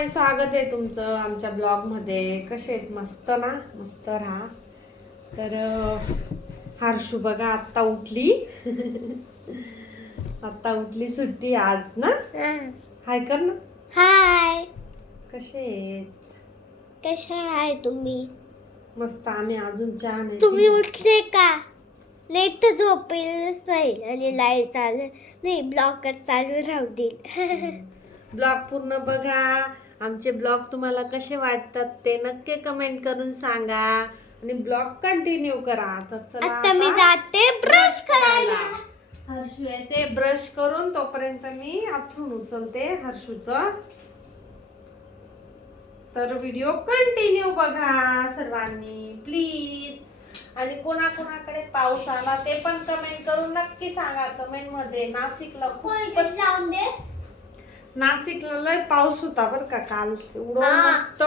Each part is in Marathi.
हाय, स्वागत आहे तुमचं आमच्या ब्लॉगमध्ये. कसे आहेत? मस्त ना? मस्त राहा. तर हर्षू बघा आत्ता उठली. आत्ता उठली, सुट्टी आज ना. हाय कर ना. हाय, कसे आहेत? कशा आहे तुम्ही? मस्त. आम्ही अजून छान आहे. तुम्ही उठले का? नाही तर झोपेलच नाही आणि लाईट चालू नाही, ब्लॉकर चालू राहू देईल. ब्लॉग पूर्ण बघा. आमचे ब्लॉग तुम्हाला कसे वाटतात ते नक्की कमेंट करून सांगा आणि ब्लॉग कंटिन्यू करा. तर चला आता मी जाते ब्रश करायला. हर्षू येते ब्रश करून, तोपर्यंत मी अथरून उचलते हर्षूचं. तर व्हिडिओ कंटिन्यू बघा सर्वांनी प्लीज. आणि कोणाकोणाकडे पाऊस आला ते पण कमेंट करून नक्की सांगा. कमेंट मध्ये नाशिकला खूपच जाऊन दे. नाशिकला लय पाऊस होता बरं का काल. एवढं हा. मस्त,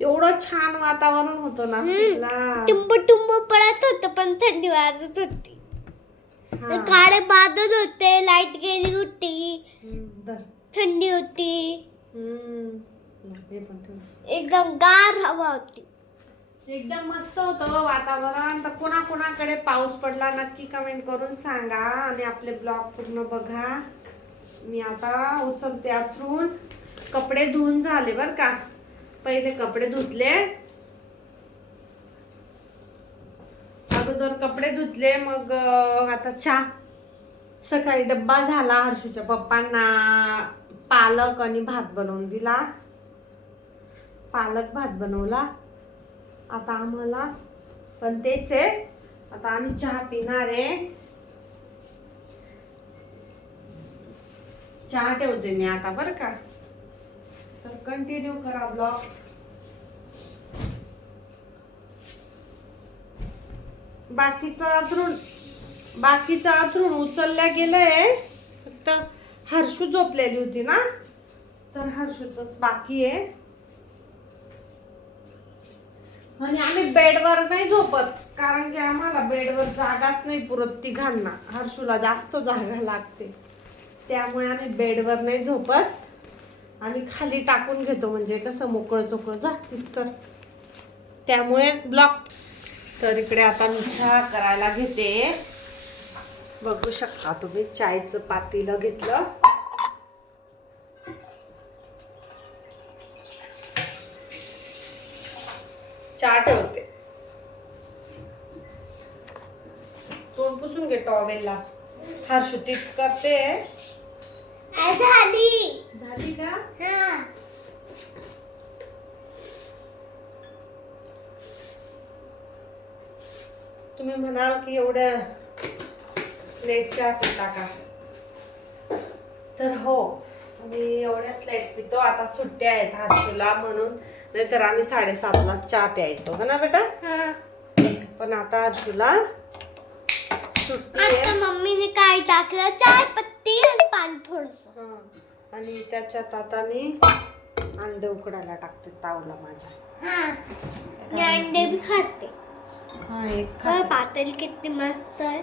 एवढं छान वातावरण होतं नाशिकला. टुंब टुंब पडत होतं पण थंडी वाजत होती. हा. काळे बादल होते, लाईट गेली होती, धर. थंडी होती, हे पण ठेव. एकदम गार हवा होती. एकदम मस्त होतं वातावरण. तर कोणाकोणाकडे पाऊस पडला नक्की कमेंट करून सांगा आणि आपले ब्लॉग पूर्ण बघा. मी आता उचलते अथरून. कपडे धुवून झाले बर का. पहिले कपडे धुतले, अगोदर कपडे धुतले, मग आता चहा. सकाळी डब्बा झाला हर्षूच्या पप्पांना. पालक आणि भात बनवून दिला. पालक भात बनवला. आता आम्हाला पण तेच आहे. आता आम्ही चहा पिणार आहे. चहा ठेवते मी आता बरं का. तर कंटिन्यू करा ब्लॉग. बाकीचं अथरून उचलल्या गेलंय. फक्त हर्षू झोपलेली होती ना, तर हर्षूच बाकी आहे. आणि आम्ही बेडवर नाही झोपत, कारण की आम्हाला बेडवर जागाच नाही पुरत तिघांना. हर्षूला जास्त जागा लागते, त्यामुळे आम्ही बेडवर नाही झोपत. आम्ही खाली टाकून घेतो, म्हणजे कसं मोकळं चोकळं जा तिथं. त्यामुळे ब्लॉक. तर इकडे आता मी चहा करायला घेते. बघू शकता तुम्ही, चायचं पातेलं घेतलं. चहा ठेवते. तोंड पुसून घे टॉवेलला. हर्षू तीच करते. झाली का? तुम्ही म्हणाल की एवढ्या लेट चहा पिता का? तर हो, आम्ही एवढ्याच लेट पितो. आता सुट्ट्या आहेत हर्षूला म्हणून, नाहीतर आम्ही 7:30ला चहा प्यायचो हो ना बेटा. पण आता हर्षूला सुट्टी आहे. आता मम्मीने काय टाकलं? चाय पत्ती आणि पाणी थोडस. आणि त्याच्यात आता मी अंडे उकडायला टाकते तावला माझ्या. मी अंडे बी खाते. एक पातेल किती मस्त आहे.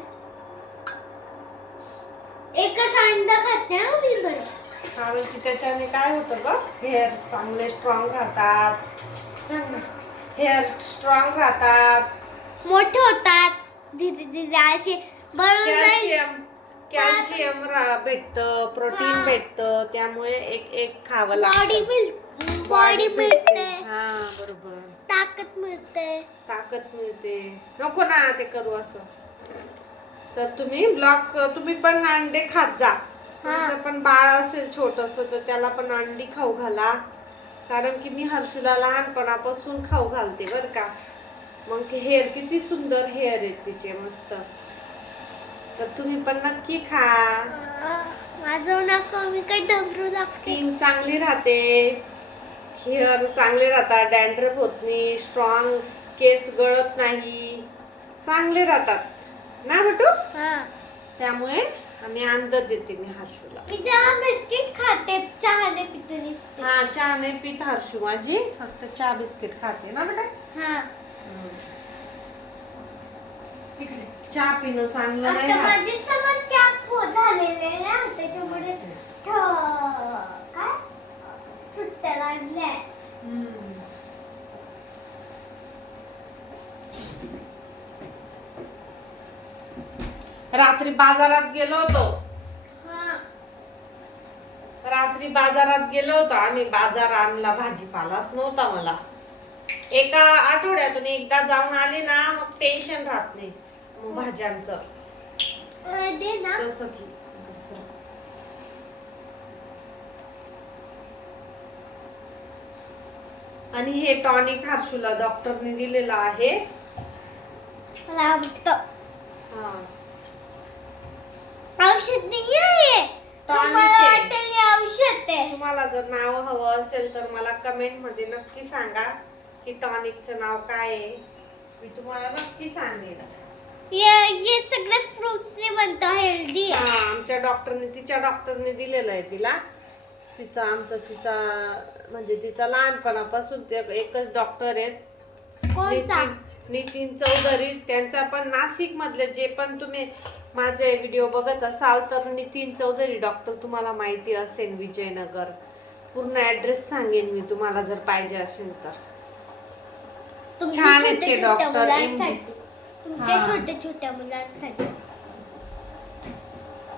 एकच अंडा खाते हा मी बरं. कारण की त्याच्याने काय होतं बघ, हेअर चांगले स्ट्रॉंग राहतात. हेअर स्ट्रॉंग राहतात, मोठे होतात धीरे धीरे असे. कॅल्शियम भेटतं, प्रोटीन भेटतं. त्यामुळे एक एक खावं बॉडी लागतं. बॉडी मिळते. हा बरोबर. ताकद मिळते. नको ना ते करू असं. तर तुम्ही पण अंडे खात जा. तुमचं पण बाळ असेल छोटस, तर त्याला पण अंडी खाऊ घाला. कारण की मी हर्षूला लहानपणापासून खाऊ घालते बर का. मग हेअर किती सुंदर हेअर आहेत तिचे, मस्त. तर तुम्ही पण नक्की खा. माझं नका, मी काय डबरू लागते. स्किन चांगली राहते, हेअर चांगले राहतात, डॅन्ड्रफ होत नाही, स्ट्रॉंग केस गळत नाही, चांगले राहतात ना बेटू. त्यामुळे आम्ही अंड देते मी हर्षूला. मी चहा बिस्किट खाते, चहा नाही पिते. हा, चहा नाही पित हर्षू माझी, फक्त चहा बिस्किट खाते ना बेटा. चहा पिणं चांगलं नाही. माझी समज कॅप झालेले ना, त्याच्यामुळे काय सुट्ट्या लागलाय. रात्री बाजारात गेलो होतो. हा. रात्री बाजारात गेलो होतो आम्ही. बाजार आणला, भाजीपालाच नव्हता मला. एका आठवड्यातून एकदा जाऊन आले ना मग टेन्शन राहत नाही मग भाज्यांचं. दे ना. जसं की आणि हे टॉनिक हर्षूला डॉक्टरने दिलेलं आहे. मला आवडतं. हा. औषध नाही आहे. Tonic तुम्हाला आहे. वाटेल हे औषध आहे. तुम्हाला जर नाव हवं असेल तर मला कमेंट मध्ये नक्की सांगा की टॉनिकचं नाव काय आहे. मी तुम्हाला नक्की सांगेन. हे सगळे फ्रुट्सने बनतं, हेल्दी. हा, आमच्या डॉक्टरने, तिच्या डॉक्टरने दिलेलं आहे तिला. तिचा म्हणजे तिचा लहानपणापासून ते एकच डॉक्टर आहेत, कोणता? नितीन चौधरी. त्यांचा पण नाशिक मधले जे पण तुम्ही माझे व्हिडिओ बघत असाल तर नितीन चौधरी डॉक्टर तुम्हाला माहिती असेल, विजयनगर. पूर्ण ऍड्रेस सांगेन मी तुम्हाला जर पाहिजे असेल तर. तुमच्या छान आहेत छोट्या ते छोट्या डॉक्टर. मुलांसाठी. तुमच्या हा. छोट्या छोट्या मुलांसाठी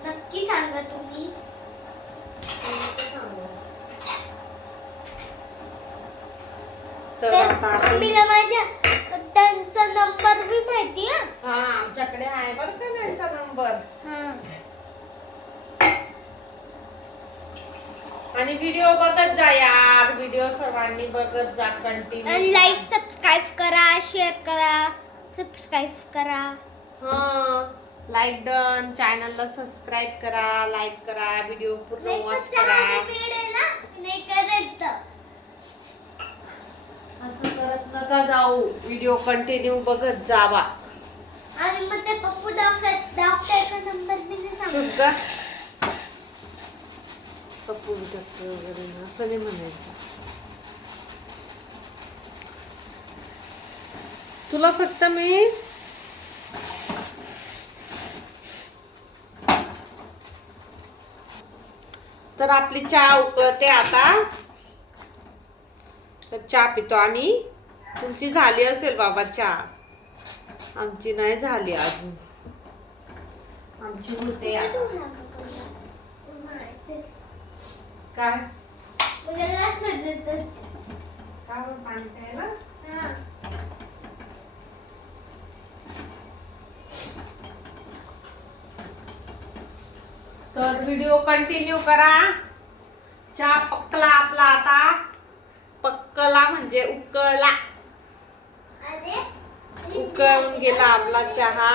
नक्की सांगा तुम्ही. तर आता आपण मम्मीला माझ्या त्यांचा नंबर बी माहिती आहे. हा, आमच्याकडे आहे बरं का त्यांचा नंबर. आणि व्हिडिओ बघत जा यार. व्हिडिओ सर्वांनी बघत जा कंटिन्यू. लाईक सबस्क्राईब करा, शेअर करा, सबस्क्राईब करा. हा, लाईक डन. चॅनलला सबस्क्राईब करा, लाईक करा, व्हिडिओ पूर्ण नाही तर वॉच चहा करा. वेळ आहे ना, नाही करायचं. असं करत नका जाऊ. व्हिडिओ कंटिन्यू बघत जावा. आणि मग ते पप्पू डॉक्टरचा नंबर दिले सांगू. चुप का? पप्पू डॉक्टर वगैरे असं नाही म्हणायचं. तुला फक्त मी तर आपली चहा उकळते आता. तर चहा पितो आम्ही. तुमची झाली असेल बाबा चहा. आमची नाही झाली अजून. आमची होते आता. काय काय पाणी प्यायला. तर व्हिडिओ कंटिन्यू करा. चहा पकला आपला आता. पक्कला म्हणजे उकळला. उकळून गेला आपला चहा.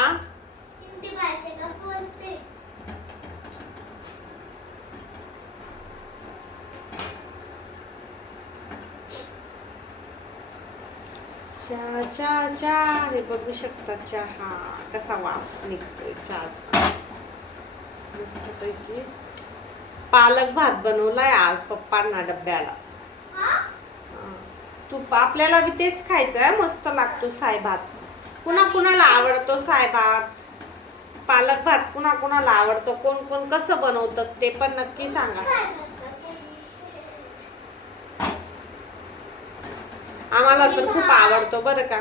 हिंदी भाषा का बोलते. चहा चहा चहा. हे बघू शकता चहा कसा वाफ निघतोय चहाचा. मस्तपैकी पालक भात बनवलाय आज पप्पांना डब्याला. तूप आपल्याला बी तेच खायचं आहे. मस्त लागतो साय भात. कुणा कुणाला आवडतो साय भात, पालक भात कुणा कुणाला आवडतो, कोण कोण कसं बनवतात ते पण नक्की सांगा. आम्हाला तर खूप आवडतो बरं का.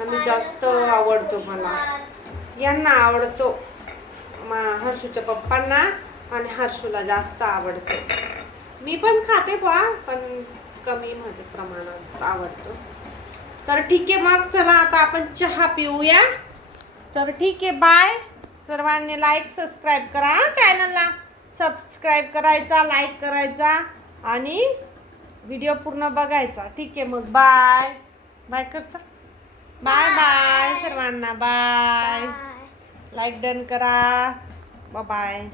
आम्ही जास्त आवडतो. मला यांना आवडतो, हर्षूच्या पप्पांना आणि हर्षूला जास्त आवडतो. मी पण खाते पण कमी मध्ये प्रमाणात आवडतो. तर ठीक आहे मग चला आता आपण चहा पिऊया. तर ठीक आहे, बाय. सर्वांनी लाईक सबस्क्राईब करा. चॅनलला सबस्क्राईब करायचा, लाईक करायचा आणि व्हिडिओ पूर्ण बघायचा. ठीक आहे मग बाय. बाय करचा. बाय बाय सर्वांना. बाय. लाईक डन करा. Bye bye.